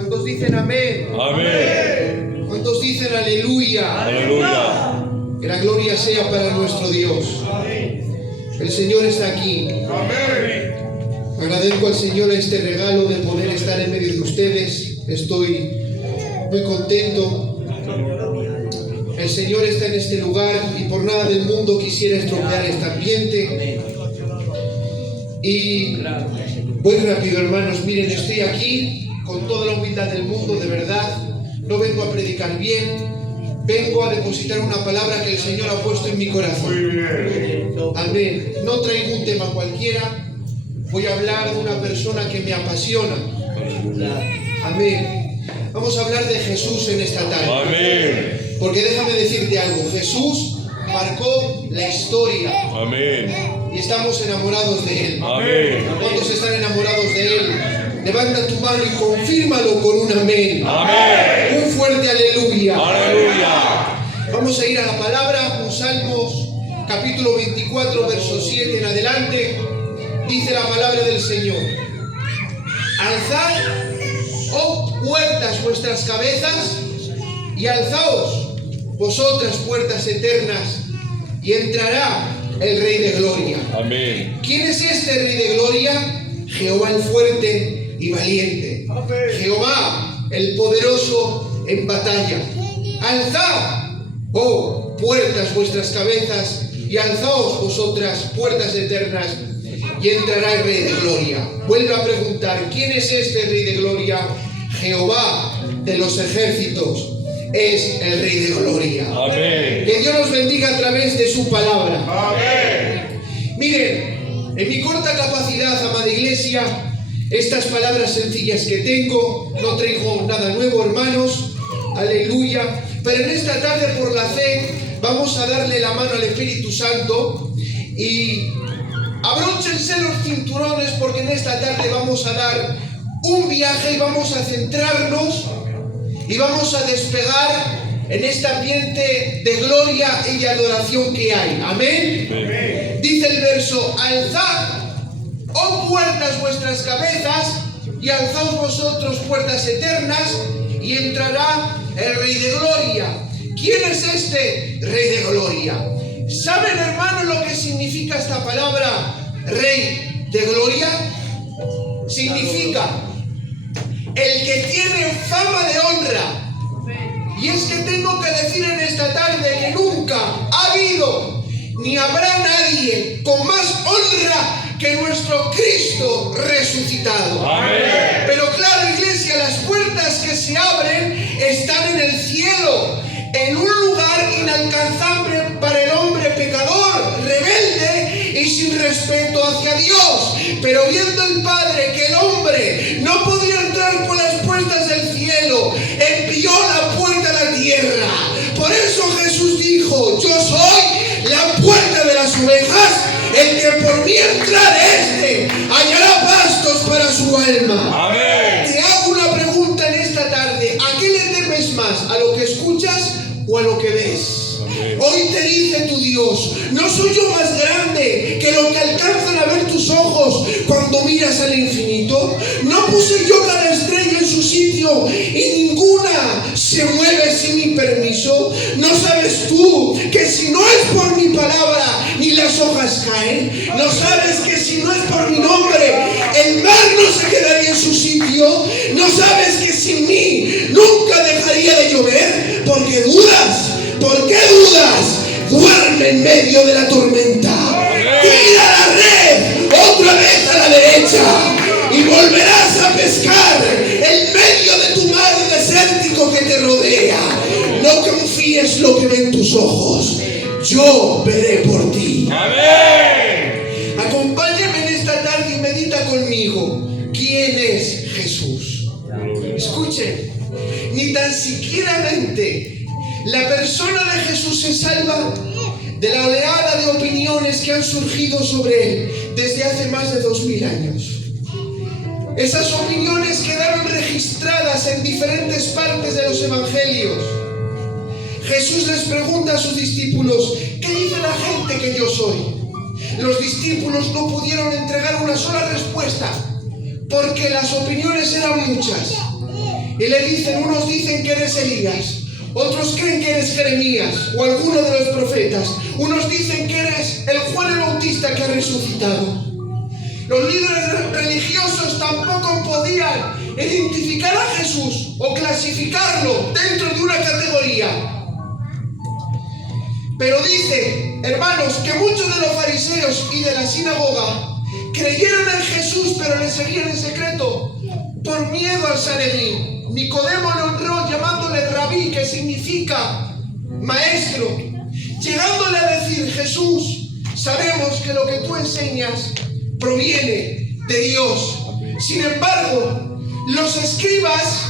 ¿Cuántos dicen amén? Amén. ¿Cuántos dicen aleluya? Aleluya. Que la gloria sea para nuestro Dios. El Señor está aquí. Amén. Agradezco al Señor este regalo de poder estar en medio de ustedes. Estoy muy contento. El Señor está en este lugar y por nada del mundo quisiera estropear este ambiente. Y voy rápido, hermanos. Miren, estoy aquí con toda la humildad del mundo, de verdad. No vengo a predicar bien. Vengo a depositar una palabra que el Señor ha puesto en mi corazón. Amén. No traigo un tema cualquiera. Voy a hablar de una persona que me apasiona. Amén. Vamos a hablar de Jesús en esta tarde. Amén. Porque déjame decirte algo. Jesús marcó la historia. Amén. Y estamos enamorados de Él. Amén. ¿Cuántos están enamorados de Él? Levanta tu mano y confírmalo con un amén. Amén. Un fuerte aleluya. Aleluya. Vamos a ir a la palabra, un Salmos, capítulo 24, verso 7 en adelante. Dice la palabra del Señor: alzad, oh puertas, vuestras cabezas, y alzaos, vosotras puertas eternas, y entrará el Rey de Gloria. Amén. ¿Quién es este Rey de Gloria? Jehová el fuerte y valiente. Jehová el poderoso en batalla. Alzad, oh puertas, vuestras cabezas, y alzaos vosotras puertas eternas, y entrará el Rey de Gloria. Vuelve a preguntar: ¿quién es este Rey de Gloria? Jehová de los ejércitos es el Rey de Gloria. Amén. Que Dios nos bendiga a través de su palabra. Amén. Miren, en mi corta capacidad, amada iglesia, estas palabras sencillas que tengo, no traigo nada nuevo, hermanos, aleluya, pero en esta tarde por la fe vamos a darle la mano al Espíritu Santo y abróchense los cinturones, porque en esta tarde vamos a dar un viaje y vamos a centrarnos y vamos a despegar en este ambiente de gloria y de adoración que hay. Amén. Amén. Dice el verso: alzad, oh puertas, vuestras cabezas, y alzaos vosotros puertas eternas, y entrará el Rey de Gloria. ¿Quién es este Rey de Gloria? ¿Saben, hermanos, lo que significa esta palabra Rey de Gloria? Significa el que tiene fama de honra. Y es que tengo que decir en esta tarde que nunca ha habido ni habrá nadie con más honra que nuestro Cristo resucitado. Amén. Pero claro, iglesia, las puertas que se abren están en el cielo, en un lugar inalcanzable para el hombre pecador, rebelde y sin respeto hacia Dios. Pero viendo el Padre que el hombre no podía entrar por las puertas del cielo, envió la puerta a la tierra. Por eso Jesús dijo: yo soy la puerta de las ovejas. El que por mí entrare, hallará pastos para su alma. Amén. Te hago una pregunta en esta tarde: ¿a qué le temes más? ¿A lo que escuchas o a lo que ves? Amén. Hoy te dice tu Dios: ¿no soy yo más grande que lo que alcanzan a ver tus ojos cuando miras al infinito? ¿No puse yo cada estrella en su sitio y ninguna se mueve sin mi permiso? ¿No sabes tú que si no es por mi palabra ni las hojas caen? ¿No sabes que si no es por mi nombre el mar no se quedaría en su sitio? ¿No sabes que sin mí nunca dejaría de llover? ¿Por qué dudas? ¿Por qué dudas? Duerme en medio de la tormenta. Tira la red otra vez a la derecha y volverás a pescar en medio de tu mar desértico que te rodea. No confíes lo que ven tus ojos. Yo veré por ti. Amén. Acompáñame en esta tarde y medita conmigo. ¿Quién es Jesús? Escuchen, ni tan siquiera la persona de Jesús se salva de la oleada de opiniones que han surgido sobre él desde hace más de 2000 años. Esas opiniones quedaron registradas en diferentes partes de los evangelios. Jesús les pregunta a sus discípulos: ¿qué dice la gente que yo soy? Los discípulos no pudieron entregar una sola respuesta porque las opiniones eran muchas. Y le dicen, unos dicen que eres Elías, otros creen que eres Jeremías o alguno de los profetas. Unos dicen que eres el Juan el Bautista que ha resucitado. Los líderes religiosos tampoco podían identificar a Jesús o clasificarlo dentro de una categoría. Pero dice, hermanos, que muchos de los fariseos y de la sinagoga creyeron en Jesús, pero le seguían en secreto por miedo al Sanedrín. Nicodemo lo honró llamándole rabí, que significa maestro, llegándole a decir, Jesús, sabemos que lo que tú enseñas proviene de Dios. Sin embargo, los escribas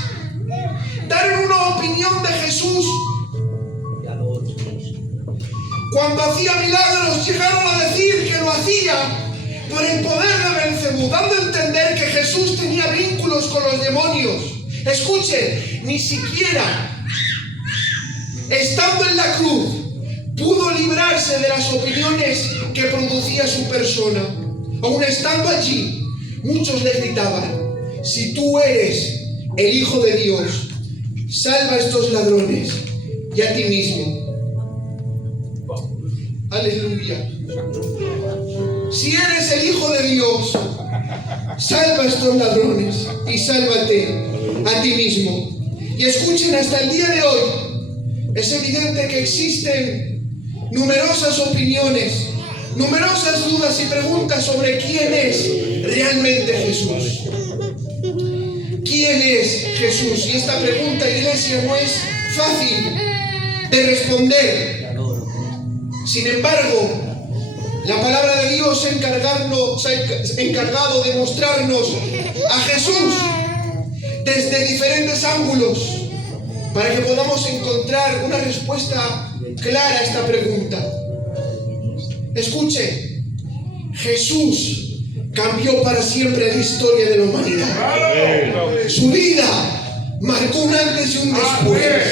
daron una opinión de Jesús. Cuando hacía milagros, llegaron a decir que lo hacía por el poder de Belcebú, dando a entender que Jesús tenía vínculos con los demonios. Escuchen, ni siquiera estando en la cruz pudo librarse de las opiniones que producía su persona. Aún estando allí, muchos le gritaban, si tú eres el Hijo de Dios, salva a estos ladrones y a ti mismo. Aleluya. Si eres el Hijo de Dios, salva a estos ladrones y sálvate a ti mismo. Y escuchen, hasta el día de hoy es evidente que existen numerosas opiniones, numerosas dudas y preguntas sobre quién es realmente Jesús. ¿Quién es Jesús? Y esta pregunta, iglesia, no es fácil de responder. Sin embargo, la palabra de Dios se ha encargado de mostrarnos a Jesús desde diferentes ángulos para que podamos encontrar una respuesta clara a esta pregunta. Escuche, Jesús cambió para siempre la historia de la humanidad. Su vida marcó un antes y un después.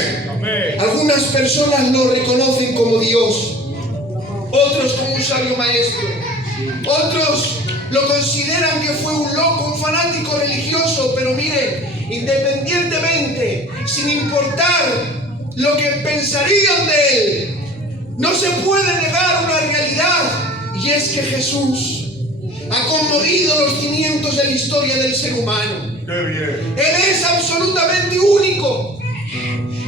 Algunas personas lo reconocen como Dios, otros como un sabio maestro, otros lo consideran que fue un loco, un fanático religioso. Pero mire, independientemente, sin importar lo que pensarían de él, no se puede negar una realidad, y es que Jesús ha conmovido los cimientos de la historia del ser humano. Él es absolutamente único.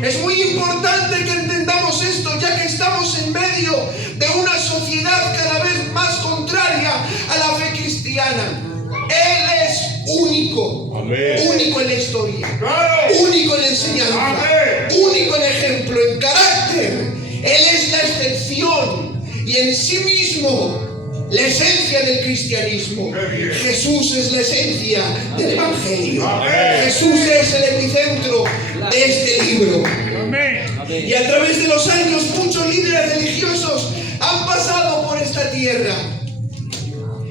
Es muy importante que entendamos esto, ya que estamos en medio de una sociedad cada vez más contraria a la fe cristiana. Él es único. Amén. Único en la historia, claro. Único en la enseñanza, amén. Único en ejemplo, en carácter. Él es la excepción y en sí mismo la esencia del cristianismo. Jesús es la esencia del evangelio. Amén. Jesús es el epicentro de este libro. Amén. Y a través de los años muchos líderes religiosos han pasado por esta tierra,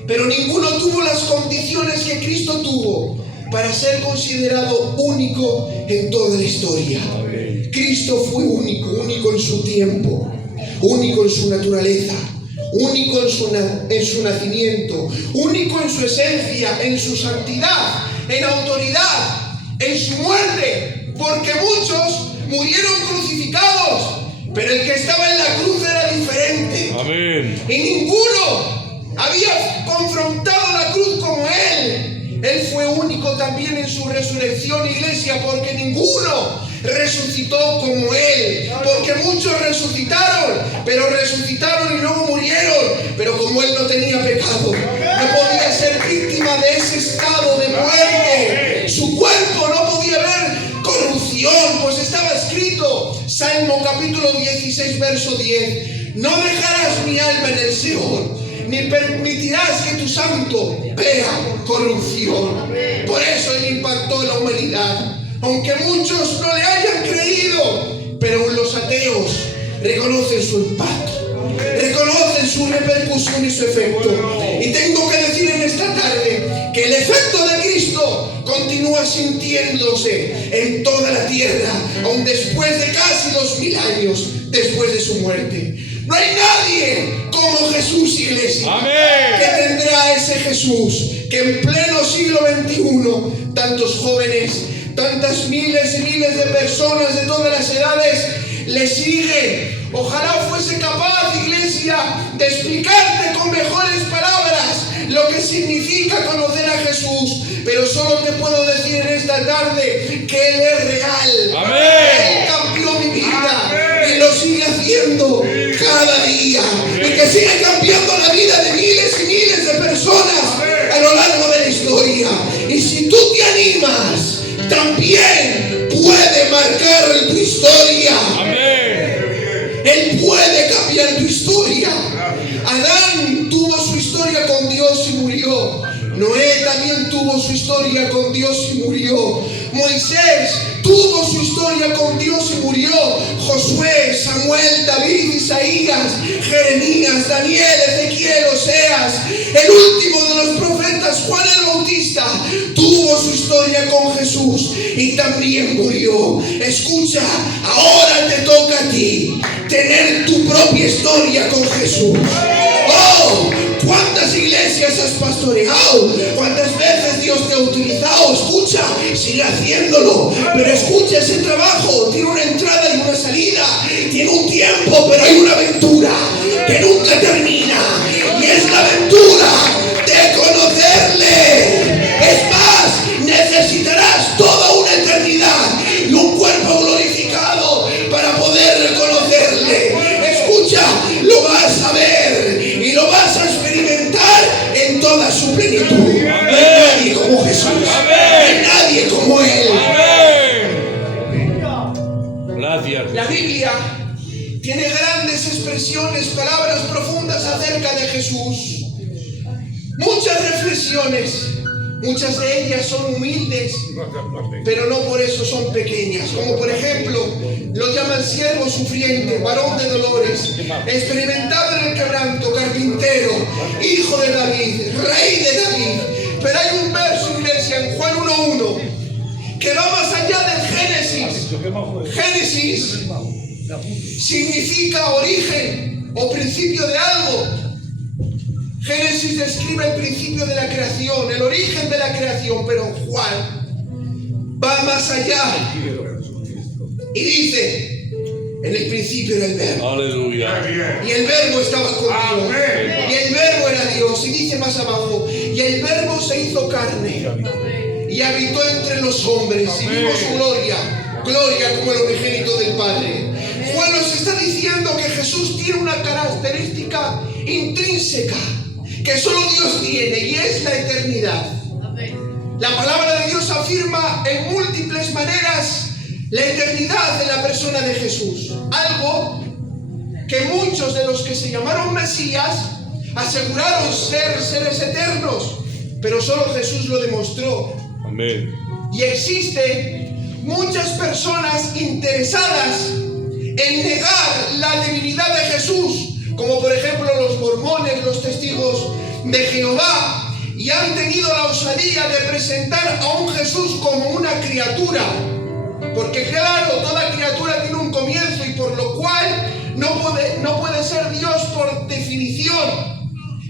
pero ninguno tuvo las condiciones que Cristo tuvo para ser considerado único en toda la historia. Amén. Cristo fue único, único en su tiempo, único en su naturaleza, único en su nacimiento, único en su esencia, en su santidad, en autoridad, en su muerte, porque muchos murieron crucificados, pero el que estaba en la cruz era diferente. Amén. Y ninguno había confrontado la cruz como él. Él fue único también en su resurrección, iglesia, porque ninguno resucitó como él. Porque muchos resucitaron, pero resucitaron y luego murieron. Pero como él no tenía pecado, no podía ser víctima de ese estado de muerte. Su cuerpo no podía haber corrupción, pues estaba escrito, Salmo capítulo 16, verso 10: no dejarás mi alma en el Seol, ni permitirás que tu santo vea corrupción. Por eso él impactó en la humanidad, aunque muchos no le hayan creído, pero los ateos reconocen su impacto, reconocen su repercusión y su efecto. Y tengo que decir en esta tarde que el efecto de Cristo continúa sintiéndose en toda la tierra, aun después de casi 2000 años después de su muerte. No hay nadie como Jesús, iglesia. Amén. Que tendrá ese Jesús que en pleno siglo XXI tantos jóvenes, Tantas miles y miles de personas de todas las edades le siguen. Ojalá fuese capaz, iglesia, de explicarte con mejores palabras lo que significa conocer a Jesús. Pero solo te puedo decir en esta tarde que Él es real. Amén. Él cambió mi vida. Amén. Y lo sigue haciendo cada día. Y que sigue cambiando la vida de miles y miles de personas a lo largo de la historia. Y si tú te animas, también puede marcar tu historia. Amén. Él puede cambiar tu historia. Adán tuvo su historia con Dios y murió. Noé también tuvo su historia con Dios y murió. Moisés tuvo su historia con Dios y murió. Josué, Samuel, David, Isaías, Jeremías, Daniel, Ezequiel, Oseas, el último de los profetas, Juan el Bautista, tuvo su historia con Jesús y también murió. Escucha, ahora te toca a ti tener tu propia historia con Jesús. ¡Oh! ¿Cuántas iglesias has pastoreado? ¿Cuántas veces Dios te ha utilizado? Escucha, sigue haciéndolo. Pero escucha, ese trabajo tiene una entrada y una salida. Tiene un tiempo, pero hay una aventura que nunca termina. Y es la aventura de conocerle. Es más, necesitarás toda una eternidad y un cuerpo glorificado para poder reconocerle. Escucha, lo vas a ver y lo vas a experimentar en toda su plenitud. No hay nadie como Jesús. No hay nadie como Él. Gracias. La Biblia tiene grandes expresiones, palabras profundas acerca de Jesús. Muchas reflexiones. Muchas de ellas son humildes, pero no por eso son pequeñas. Como por ejemplo, lo llaman siervo sufriente, varón de dolores, experimentado en el quebranto, carpintero, hijo de David, rey de David. Pero hay un verso, iglesia, en Juan 1:1, que va más allá del Génesis. Génesis significa origen o principio de algo. Génesis describe el principio de la creación, el origen de la creación, pero Juan va más allá y dice: en el principio era el verbo. Aleluya. Y el verbo estaba con Dios. Amén. Y el verbo era Dios. Y dice más abajo: y el verbo se hizo carne y habitó entre los hombres y vimos su gloria, gloria como el unigénito del Padre. Juan nos está diciendo que Jesús tiene una característica intrínseca que solo Dios tiene, y es la eternidad. La palabra de Dios afirma en múltiples maneras la eternidad de la persona de Jesús. Algo que muchos de los que se llamaron Mesías aseguraron ser seres eternos, pero solo Jesús lo demostró. Amén. Y existen muchas personas interesadas en negar la divinidad de Jesús, como por ejemplo los mormones, los testigos de Jehová, y han tenido la osadía de presentar a un Jesús como una criatura, porque claro, toda criatura tiene un comienzo y por lo cual no puede ser Dios por definición.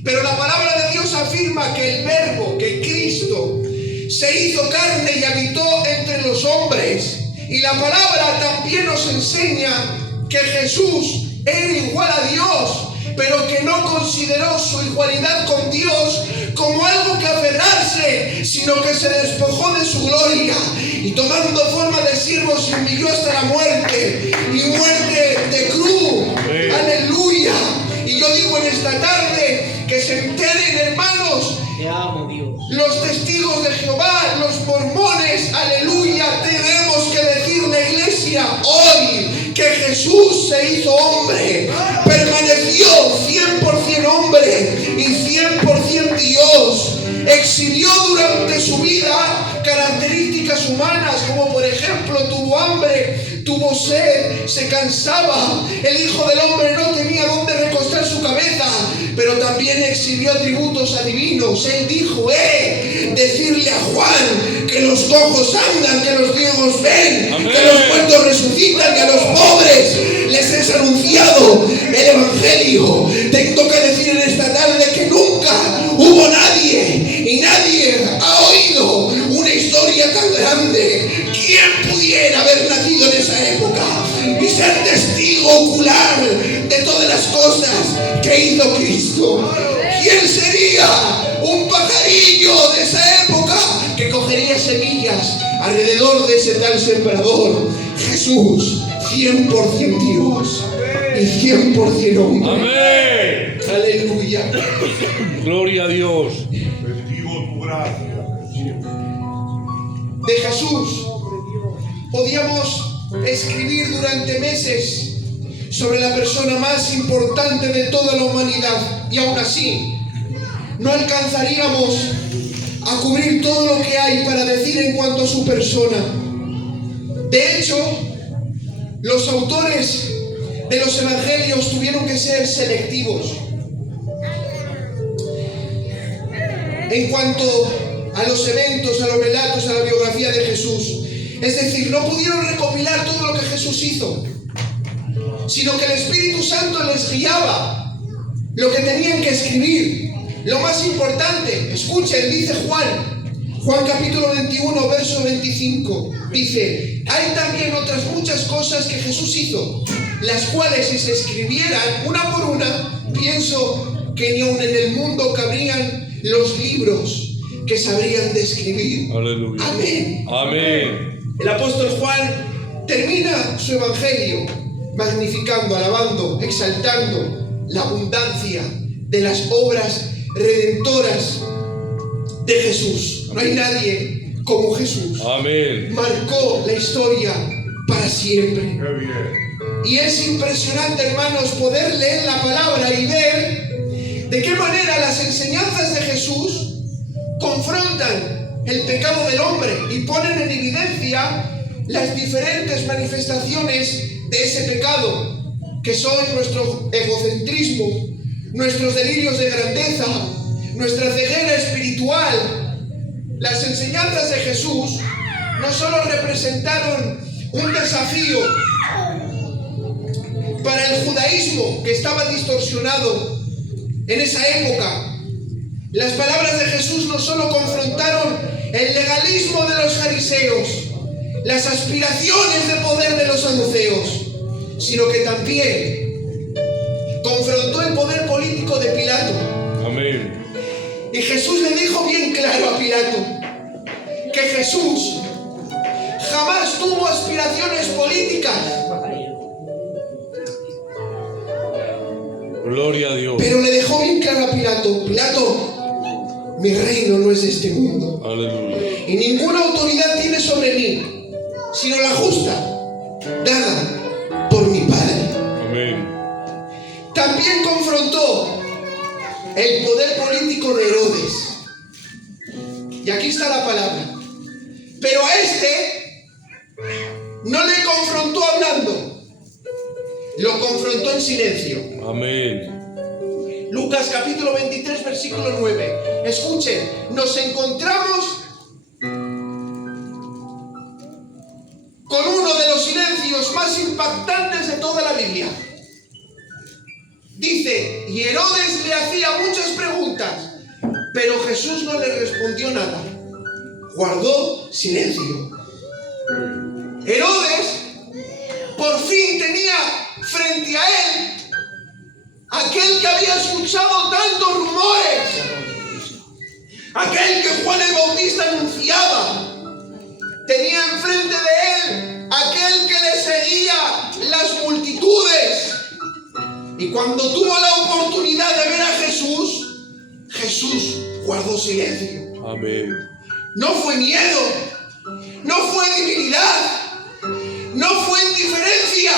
Pero la palabra de Dios afirma que el verbo, que Cristo, se hizo carne y habitó entre los hombres. Y la palabra también nos enseña que Jesús era igual a Dios, pero que no consideró su igualdad con Dios como algo que aferrarse, sino que se despojó de su gloria y tomando forma de siervo se humilló hasta la muerte, y muerte de cruz. Aleluya. Y yo digo en esta tarde que se enteren, hermanos, Te amo, Dios. los testigos de Jehová, los mormones, aleluya, tenemos que decirle, iglesia, hoy que Jesús se hizo hombre, permaneció 100% hombre y 100% Dios, exhibió durante su vida características humanas, como por ejemplo tuvo hambre, tuvo sed, se cansaba, el Hijo del Hombre no tenía dónde recostar su cabeza, pero también exhibió atributos adivinos. Él dijo, decirle a Juan que los cojos andan, que los ciegos ven, Amén. que los muertos resucitan, que a los pobres les es anunciado el Evangelio. Tengo que decir en esta tarde que nunca hubo nadie y nadie ha oído una historia tan grande. ¿quién pudiera haber nacido en esa época y ser testigo ocular de todas las cosas que hizo Cristo? ¿Quién sería un pajarillo de esa época que cogería semillas alrededor de ese tal sembrador? Jesús, 100% Dios y 100% hombre. Amén. Aleluya. Gloria a Dios. Bendigo tu gracia. De Jesús podíamos escribir durante meses sobre la persona más importante de toda la humanidad, y aún así no alcanzaríamos a cubrir todo lo que hay para decir en cuanto a su persona. De hecho, los autores de los evangelios tuvieron que ser selectivos en cuanto a los eventos, a los relatos, a la biografía de Jesús. Es decir, no pudieron recopilar todo lo que Jesús hizo, sino que el Espíritu Santo les guiaba lo que tenían que escribir. Lo más importante, escuchen, dice Juan capítulo 21, verso 25, dice: hay también otras muchas cosas que Jesús hizo, las cuales si se escribieran una por una, pienso que ni aun en el mundo cabrían los libros que sabrían de escribir. Aleluya. Amén. Amén. El apóstol Juan termina su evangelio magnificando, alabando, exaltando la abundancia de las obras redentoras de Jesús. No hay nadie como Jesús. Amén. Marcó la historia para siempre. Qué bien. Y es impresionante, hermanos, poder leer la palabra y ver de qué manera las enseñanzas de Jesús confrontan el pecado del hombre y ponen en evidencia las diferentes manifestaciones de ese pecado, que son nuestro egocentrismo, nuestros delirios de grandeza, nuestra ceguera espiritual. Las enseñanzas de Jesús no solo representaron un desafío para el judaísmo, que estaba distorsionado en esa época. Las palabras de Jesús no solo confrontaron el legalismo de los fariseos, las aspiraciones de poder de los saduceos, sino que también confrontó el poder político de Pilato. Amén. Y Jesús le dijo bien claro a Pilato que Jesús jamás tuvo aspiraciones políticas, Gloria a Dios. pero le dejó bien claro a Pilato: Pilato, mi reino no es de este mundo, Aleluya. y ninguna autoridad tiene sobre mí, sino la justa, dada por mi Padre. Amén. También confrontó el poder político de Herodes. Y aquí está la palabra. Pero a este no le confrontó hablando, lo confrontó en silencio. Amén. Lucas capítulo 23, versículo 9. Escuchen, nos encontramos con uno de los silencios más impactantes de toda la Biblia. Dice: y Herodes le hacía muchas preguntas, pero Jesús no le respondió nada. Guardó silencio. Herodes por fin tenía frente a él aquel que había escuchado tantos rumores, aquel que Juan el Bautista anunciaba. Tenía enfrente de él aquel que le seguía las multitudes. Y cuando tuvo la oportunidad de ver a Jesús, Jesús guardó silencio. Amén. No fue miedo, no fue debilidad, no fue indiferencia,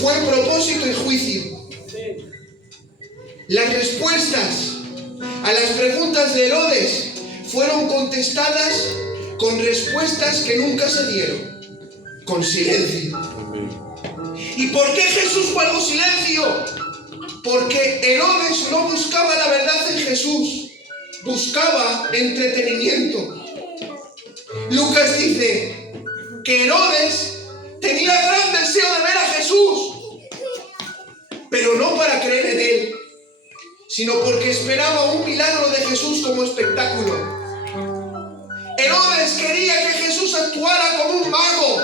fue propósito y juicio. Las respuestas a las preguntas de Herodes fueron contestadas con respuestas que nunca se dieron, con silencio. Amén. ¿Y por qué Jesús guardó silencio? Porque Herodes no buscaba la verdad en Jesús, buscaba entretenimiento. Lucas dice que Herodes tenía gran deseo de ver a Jesús, pero no para creer en él, sino porque esperaba un milagro de Jesús como espectáculo. Herodes Herodes quería que Jesús actuara como un mago,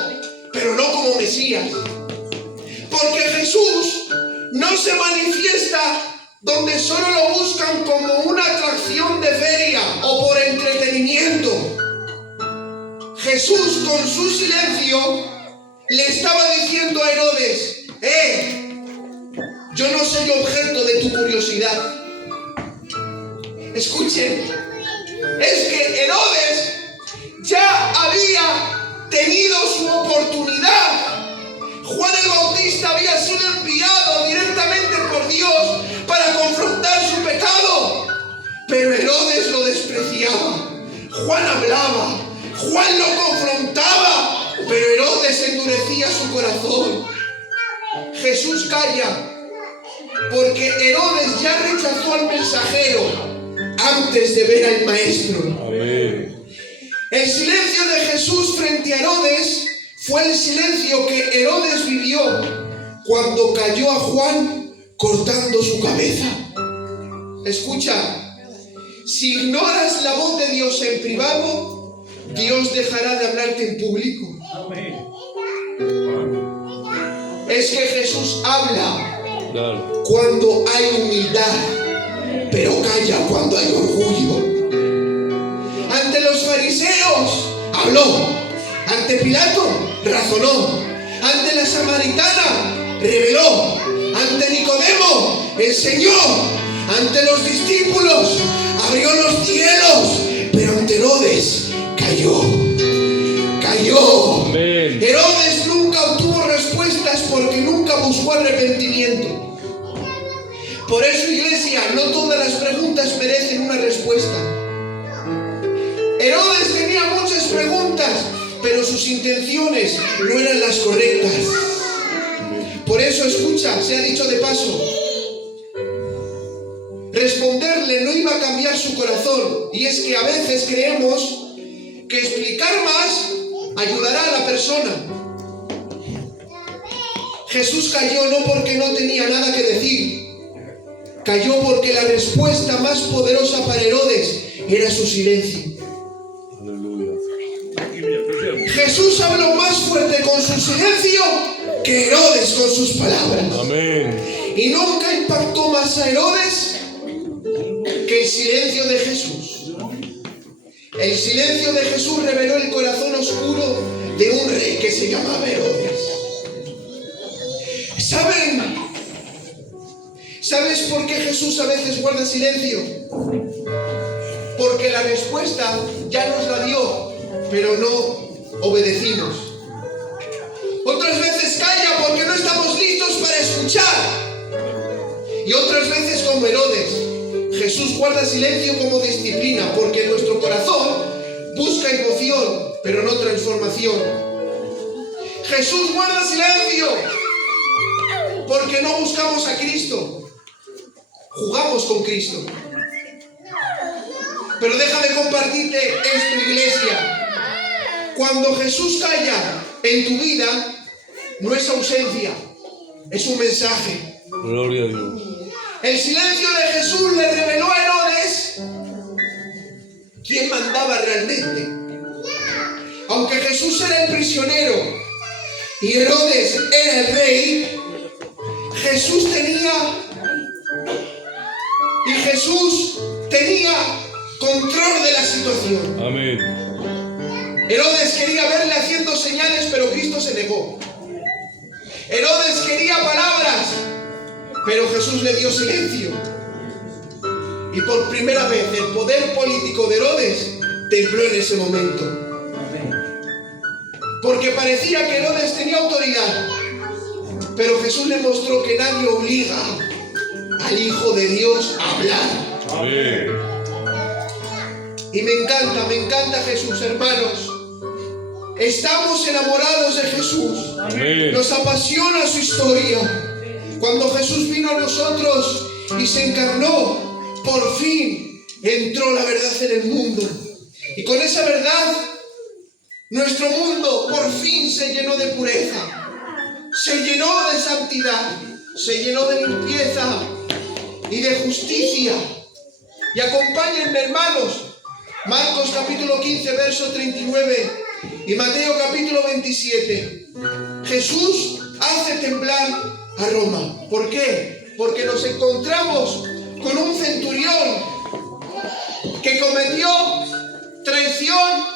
pero no como Mesías. Porque Jesús no se manifiesta donde solo lo buscan como una atracción de feria o por entretenimiento. Jesús, con su silencio, le estaba diciendo a Herodes: yo no soy objeto de tu curiosidad. Escuchen, es que Herodes ya había tenido su oportunidad. Juan el Bautista había sido enviado directamente por Dios para confrontar su pecado, pero Herodes lo despreciaba. Juan hablaba, Juan lo confrontaba, pero Herodes endurecía su corazón. Jesús calla porque Herodes ya rechazó al mensajero antes de ver al maestro. Amén. El silencio de Jesús frente a Herodes fue el silencio que Herodes vivió cuando cayó a Juan cortando su cabeza. Escucha, si ignoras la voz de Dios en privado, Dios dejará de hablarte en público. Es que Jesús habla Claro. cuando hay humildad, pero calla cuando hay orgullo. Ante los fariseos habló, ante Pilato razonó, ante la samaritana reveló, ante Nicodemo enseñó, ante los discípulos abrió los cielos, pero ante Herodes cayó. Amén. Herodes nunca obtuvo respuestas porque nunca buscó arrepentimiento. Por eso, iglesia, no todas las preguntas merecen una respuesta. Herodes tenía muchas preguntas, pero sus intenciones no eran las correctas. Por eso, escucha, se ha dicho de paso, responderle no iba a cambiar su corazón. Y es que a veces creemos que explicar más ayudará a la persona. Jesús cayó no porque no tenía nada que decir. Cayó porque la respuesta más poderosa para Herodes era su silencio. Aleluya. Jesús habló más fuerte con su silencio que Herodes con sus palabras. Amén. Y nunca impactó más a Herodes que el silencio de Jesús. El silencio de Jesús reveló el corazón oscuro de un rey que se llamaba Herodes. ¿Sabes por qué Jesús a veces guarda silencio? Porque la respuesta ya nos la dio, pero no obedecimos. Otras veces calla porque no estamos listos para escuchar. Y otras veces, como Herodes, Jesús guarda silencio como disciplina, porque nuestro corazón busca emoción, pero no transformación. Jesús guarda silencio porque no buscamos a Cristo, jugamos con Cristo. Pero déjame compartirte esto, iglesia. Cuando Jesús calla en tu vida, no es ausencia, es un mensaje. Gloria a Dios. El silencio de Jesús le reveló a Herodes quién mandaba realmente. Aunque Jesús era el prisionero y Herodes era el rey, Jesús tenía control de la situación. Amén. Herodes quería verle haciendo señales, pero Cristo se negó. Herodes quería palabras, pero Jesús le dio silencio. Y por primera vez el poder político de Herodes tembló en ese momento. Porque parecía que Herodes tenía autoridad, pero Jesús le mostró que nadie obliga al Hijo de Dios a hablar. Amén. Y me encanta Jesús, hermanos. Estamos enamorados de Jesús. Amén. Nos apasiona su historia. Cuando Jesús vino a nosotros y se encarnó, por fin entró la verdad en el mundo. Y con esa verdad, nuestro mundo por fin se llenó de pureza, se llenó de santidad, se llenó de limpieza y de justicia. Y acompáñenme, hermanos, Marcos capítulo 15, verso 39 y Mateo capítulo 27. Jesús hace temblar a Roma. ¿Por qué? Porque nos encontramos con un centurión que cometió traición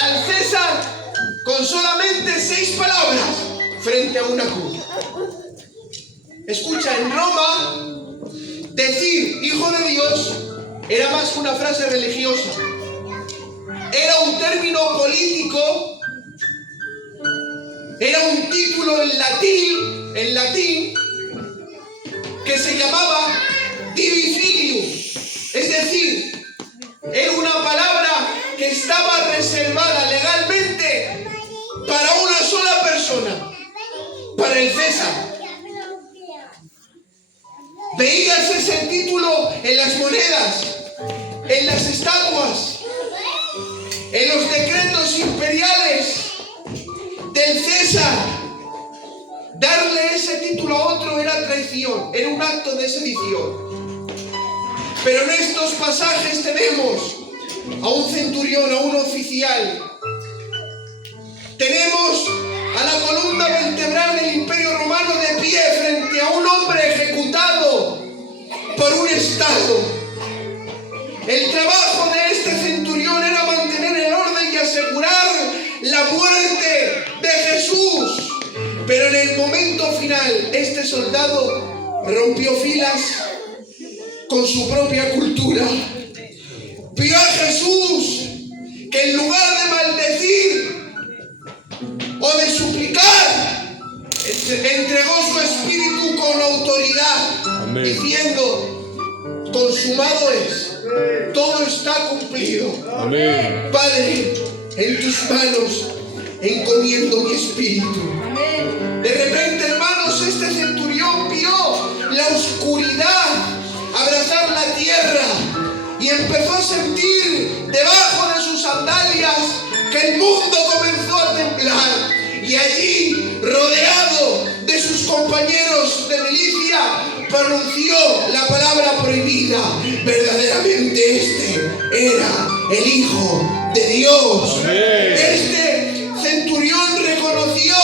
al César con solamente 6 palabras frente a una cruz. Escucha, en Roma, decir hijo de Dios era más que una frase religiosa. Era un término político, era un título en latín, que se llamaba Divi Filium. Es decir, era una palabra que estaba reservada legalmente para una sola persona, para el César. Veías ese título en las monedas, en las estatuas, en los decretos imperiales del César. Darle ese título a otro era traición, era un acto de sedición. Pero en estos pasajes tenemos a un centurión, a un oficial. Tenemos a la columna vertebral del Imperio Romano de pie frente a un hombre ejecutado por un Estado. El trabajo de este centurión era mantener el orden y asegurar la muerte de Jesús. Pero en el momento final, este soldado rompió filas con su propia cultura. Vio a Jesús que en lugar de maldecir o de suplicar, entregó su espíritu con autoridad. Amén. Diciendo: consumado es, todo está cumplido. Amén. Padre, en tus manos encomiendo mi espíritu. Amén. De repente, hermanos, este centurión vio la oscuridad abrazar la tierra y empezó a sentir debajo de sus sandalias que el mundo comenzó a temblar. Y allí, rodeado de sus compañeros de milicia, pronunció la palabra prohibida. Verdaderamente este era el Hijo de Dios. Amén. Este centurión reconoció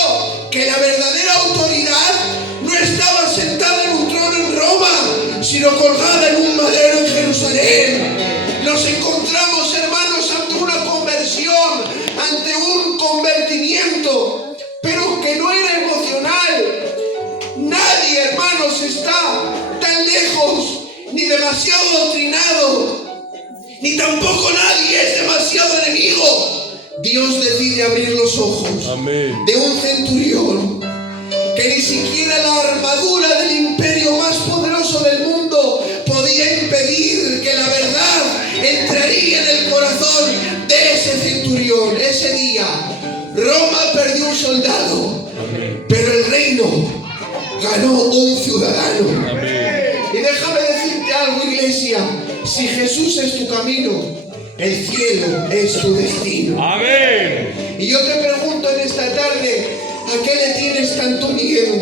que la verdadera autoridad no estaba sentada en un trono en Roma, sino colgada en un madero en Jerusalén. Nos encontramos, hermanos, ante una conversión, ante un convertimiento, pero que no era emocional. Nadie, hermanos, está tan lejos, ni demasiado doctrinado, ni tampoco nadie es demasiado enemigo. Dios decide abrir los ojos. Amén. De un centurión que ni siquiera la armadura del imperio más poderoso del mundo podía impedir que la verdad entraría en el corazón de ese centurión. Ese día Roma perdió un soldado. Amén. Pero el reino ganó un ciudadano. Amén. Y déjame decirte algo, iglesia: si Jesús es tu camino, el cielo es tu destino. Amén. Y yo te pregunto en esta tarde: ¿a qué le tienes tanto miedo?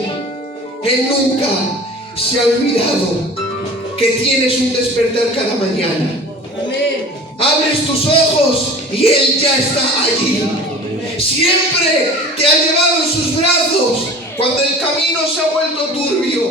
Él nunca se ha olvidado que tienes un despertar cada mañana. Amén. Abres tus ojos y Él ya está allí. Siempre te ha llevado en sus brazos. Cuando el camino se ha vuelto turbio,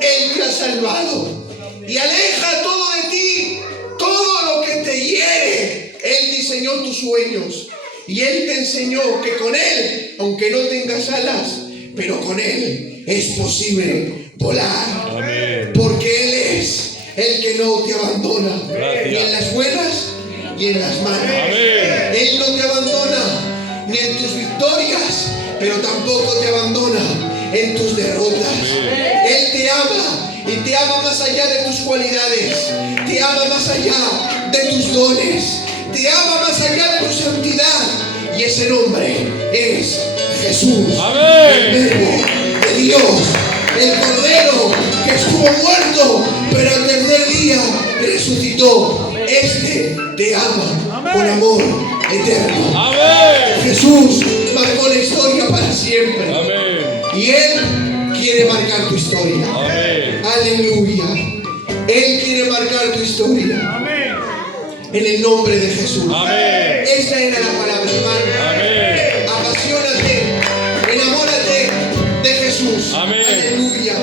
Él te ha salvado. Y aleja todo de ti, todo lo que te hiere. Él diseñó tus sueños. Y Él te enseñó que con Él, aunque no tengas alas, pero con Él es posible volar. Amén. Porque Él es el que no te abandona. Gracias. Ni en las buenas ni en las malas. Amén. Él no te abandona ni en tus victorias, pero tampoco te abandona en tus derrotas. Amén. Él te ama. Y te ama más allá de tus cualidades. Te ama más allá de tus dones. Te ama más allá de tu santidad. Y ese nombre es Jesús. Amén. El Verbo de Dios. El Cordero que estuvo muerto, pero al tercer día resucitó. Este te ama. Amén. Con amor eterno. Amén. Jesús marcó la historia para siempre. Amén. Y Él quiere marcar tu historia. Amén. Aleluya. Él quiere marcar tu historia. Amén. en el nombre de Jesús. Amén. Esa era la palabra, hermano. Amén. Apasionate, enamórate de Jesús. Amén. Aleluya.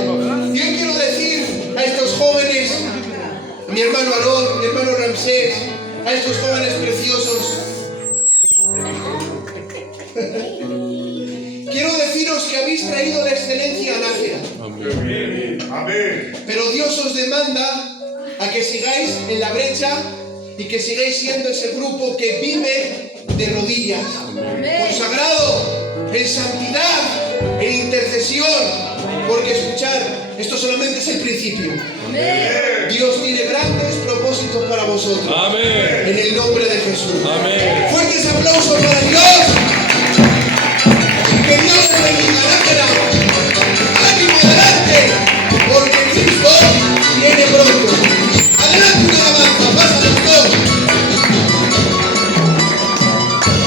Yo quiero decir a estos jóvenes, a mi hermano Aarón, mi hermano Ramsés, a estos jóvenes preciosos, quiero deciros que habéis traído la excelencia a Nájera. Amén. Amén. Pero Dios os demanda a que sigáis en la brecha y que sigáis siendo ese grupo que vive de rodillas, consagrado en santidad, en intercesión. Porque escuchar, esto solamente es el principio. Dios tiene grandes propósitos para vosotros. Amén. En el nombre de Jesús. Amén. Fuertes aplausos para Dios.